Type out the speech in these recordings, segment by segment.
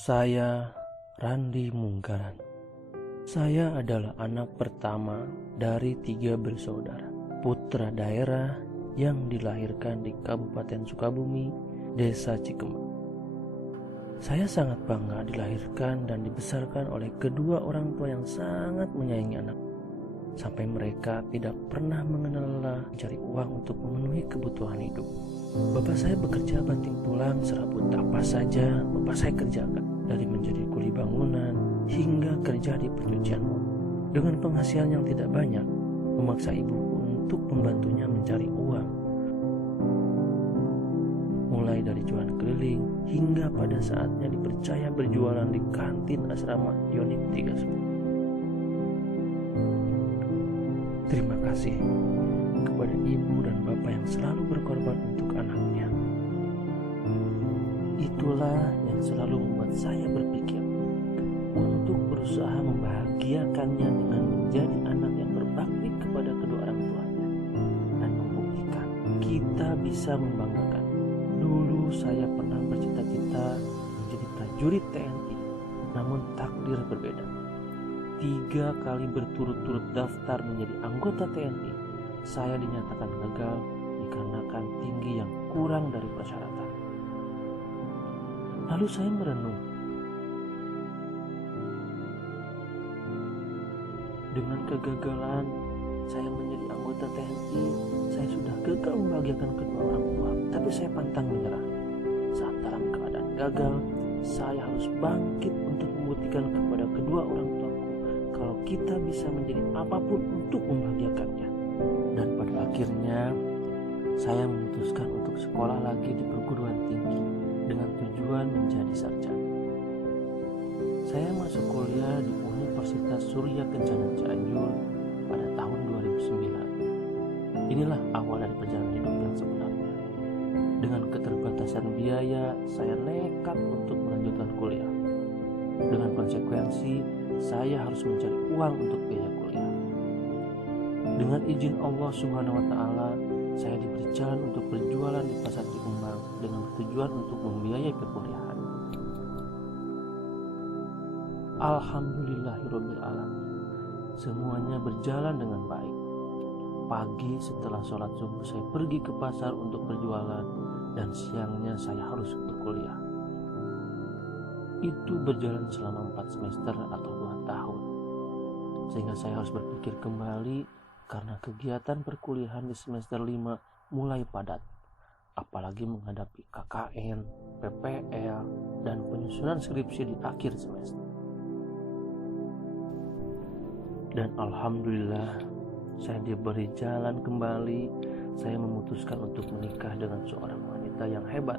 Saya Randi Munggaran. Saya adalah anak pertama dari 3 bersaudara, putra daerah yang dilahirkan di Kabupaten Sukabumi, Desa Cikembang. Saya sangat bangga dilahirkan dan dibesarkan oleh kedua orang tua yang sangat menyayangi anak, sampai mereka tidak pernah mengenal lelah mencari uang untuk memenuhi kebutuhan hidup. Bapak saya bekerja banting tulang serabut apa saja bapak saya kerjakan, dari menjadi kuli bangunan hingga kerja di pencucian mobil. Dengan penghasilan yang tidak banyak, memaksa ibu untuk membantunya mencari uang, mulai dari jualan keliling hingga pada saatnya dipercaya berjualan di kantin asrama Yonif 30. Terima kasih kepada ibu dan bapak yang selalu berkorban untuk anaknya. Itulah yang selalu membuat saya berpikir untuk berusaha membahagiakannya dengan menjadi anak yang berbakti kepada kedua orang tuanya dan membuktikan kita bisa membanggakan. Dulu saya pernah bercita-cita menjadi prajurit TNI, namun takdir berbeda. 3 kali berturut-turut daftar menjadi anggota TNI, saya dinyatakan gagal dikarenakan tinggi yang kurang dari persyaratan. Lalu saya merenung, dengan kegagalan saya menjadi anggota TNI, saya sudah gagal membahagiakan kedua orang tua, tapi saya pantang menyerah. Saat dalam keadaan gagal, saya harus bangkit untuk membuktikan kepada kedua orang tuaku kalau kita bisa menjadi apapun untuk membahagiakannya. Dan pada akhirnya saya memutuskan untuk sekolah lagi di perguruan tinggi dengan tujuan menjadi sarjana. Saya masuk kuliah di Universitas Surya Kencana Cianjur pada tahun 2009. Inilah awal dari perjalanan hidup yang sebenarnya. Dengan keterbatasan biaya, saya nekat untuk melanjutkan kuliah. Dengan konsekuensi, saya harus mencari uang untuk biaya kuliah. Dengan izin Allah Subhanahu wa Ta'ala, saya diberi jalan untuk berjualan di pasar Cikembang dengan tujuan untuk membiayai perkuliahan. Alhamdulillahirabbil alamin, semuanya berjalan dengan baik. Pagi setelah sholat subuh saya pergi ke pasar untuk berjualan, dan siangnya saya harus berkuliah. Itu berjalan selama 4 semester atau 2 tahun, sehingga saya harus berpikir kembali karena kegiatan perkuliahan di semester 5 mulai padat, apalagi menghadapi KKN, PPL, dan penyusunan skripsi di akhir semester. Dan alhamdulillah, saya diberi jalan kembali. Saya memutuskan untuk menikah dengan seorang wanita yang hebat,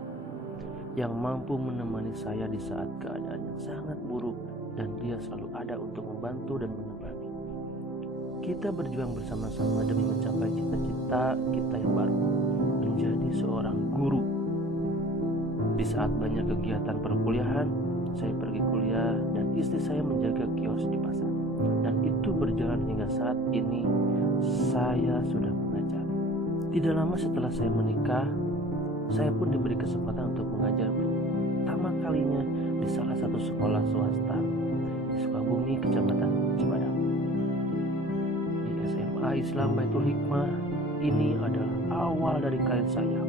yang mampu menemani saya di saat keadaan yang sangat buruk, dan dia selalu ada untuk membantu dan menemani. Kita berjuang bersama-sama demi mencapai cita-cita kita yang baru, menjadi seorang guru. Di saat banyak kegiatan perkuliahan, saya pergi kuliah dan istri saya menjaga kios di pasar. Dan itu berjalan hingga saat ini saya sudah mengajar. Tidak lama setelah saya menikah, saya pun diberi kesempatan untuk mengajar pertama kalinya di salah satu sekolah swasta di Sukabumi, Kecamatan Cibadak. Di SMA Islam Baitul Hikmah. Ini adalah awal dari karir saya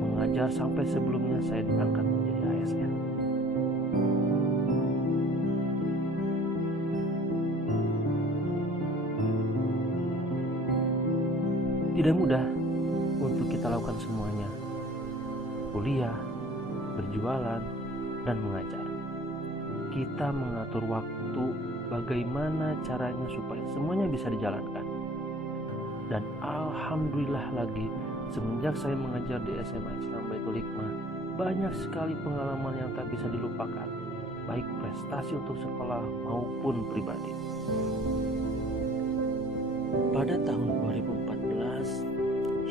mengajar sampai sebelumnya saya diangkat menjadi ASN. Tidak mudah untuk kita lakukan semuanya: kuliah, berjualan, dan mengajar. Kita mengatur waktu, bagaimana caranya supaya semuanya bisa dijalankan. Dan alhamdulillah lagi, semenjak saya mengajar di SMA Islam Baitul Hikmah, banyak sekali pengalaman yang tak bisa dilupakan, baik prestasi untuk sekolah maupun pribadi. Pada tahun 2014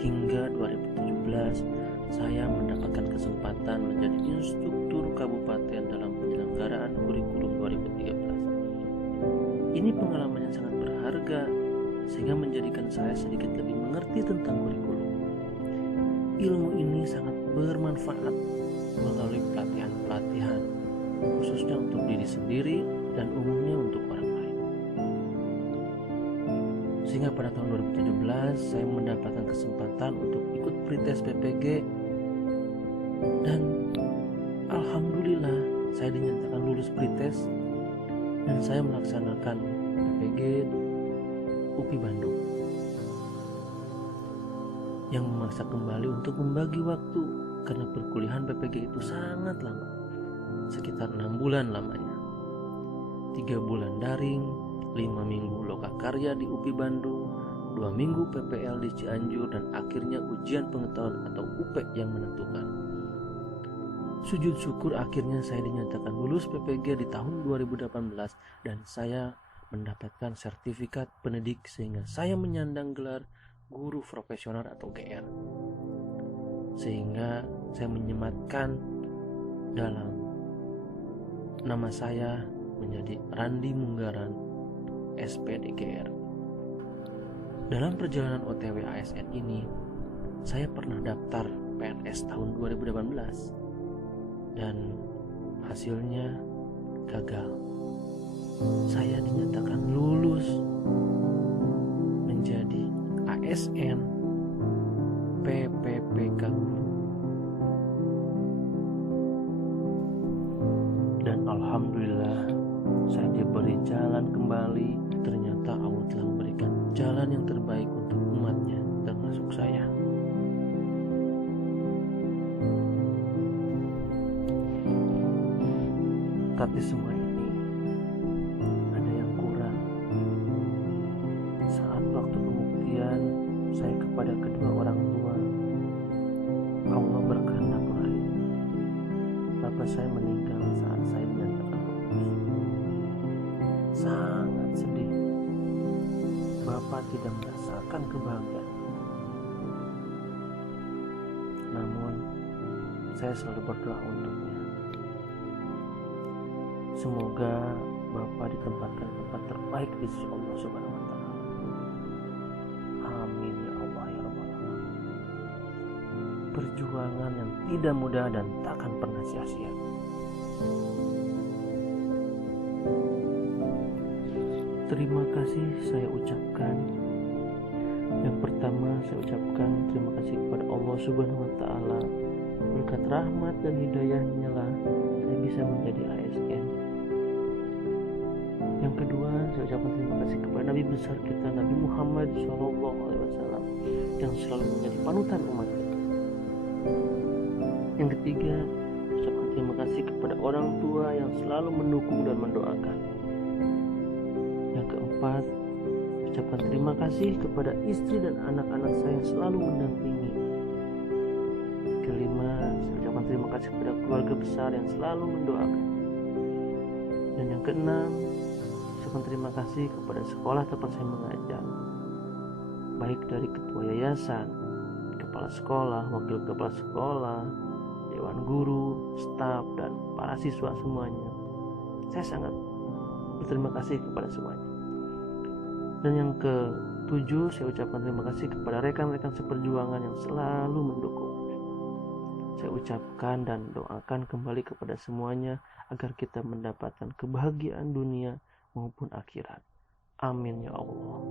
hingga 2017, saya mendapatkan kesempatan menjadi instruktur kabupaten dalam penyelenggaraan kurikulum 2013. Ini pengalaman yang sangat berharga, sehingga menjadikan saya sedikit lebih mengerti tentang kurikulum. Ilmu ini sangat bermanfaat melalui pelatihan-pelatihan khususnya untuk diri sendiri dan umumnya untuk orang lain. Sehingga pada tahun 2017 saya mendapatkan kesempatan untuk ikut pretest PPG dan alhamdulillah saya dinyatakan lulus pretest dan saya melaksanakan PPG UPI Bandung yang memaksa kembali untuk membagi waktu karena perkuliahan PPG itu sangat lama, sekitar 6 bulan lamanya, 3 bulan daring, 5 minggu lokakarya di UPI Bandung, 2 minggu PPL di Cianjur, dan akhirnya ujian pengetahuan atau UP yang menentukan. Sujud syukur akhirnya saya dinyatakan lulus PPG di tahun 2018 dan saya mendapatkan sertifikat pendidik sehingga saya menyandang gelar guru profesional atau GR. Sehingga saya menyematkan dalam nama saya menjadi Randi Munggaran SPD GR. Dalam perjalanan OTW ASN ini, saya pernah daftar PNS tahun 2018 dan hasilnya gagal. Saya dinyatakan lulus menjadi ASN PPPK Guru. Dan alhamdulillah saya diberi jalan kembali. Ternyata Allah telah memberikan jalan yang terbaik untuk umatnya, termasuk saya. Tapi semua ini ada yang kurang. Saat waktu pembuktian saya kepada kedua orang tua, Allah berkehendak lain. Bapak saya meninggal saat saya menyatakan lulus. Sangat sedih. Bapak tidak merasakan kebahagiaan. Namun saya selalu berdoa untuknya. Semoga Bapak ditempatkan di tempat terbaik di sisi Allah Subhanahu wa Ta'ala. Amin ya Allah ya Rabbal Alamin. Perjuangan yang tidak mudah dan takkan pernah sia-sia. Terima kasih saya ucapkan. Yang pertama saya ucapkan terima kasih kepada Allah Subhanahu wa Ta'ala. Berkat rahmat dan hidayahnya lah saya bisa menjadi ASN. Yang kedua, saya ucapkan terima kasih kepada Nabi besar kita Nabi Muhammad SAW yang selalu menjadi panutan umat kita. Yang ketiga, saya ucapkan terima kasih kepada orang tua yang selalu mendukung dan mendoakan. Yang keempat, saya ucapkan terima kasih kepada istri dan anak-anak saya yang selalu mendampingi. Kelima, saya ucapkan terima kasih kepada keluarga besar yang selalu mendoakan. Dan yang keenam, saya terima kasih kepada sekolah tempat saya mengajar, baik dari ketua yayasan, kepala sekolah, wakil kepala sekolah, dewan guru, staf, dan para siswa semuanya. Saya sangat berterima kasih kepada semuanya. Dan yang ketujuh, saya ucapkan terima kasih kepada rekan-rekan seperjuangan yang selalu mendukung. Saya ucapkan dan doakan kembali kepada semuanya agar kita mendapatkan kebahagiaan dunia maupun akhirat. Amin ya Allah.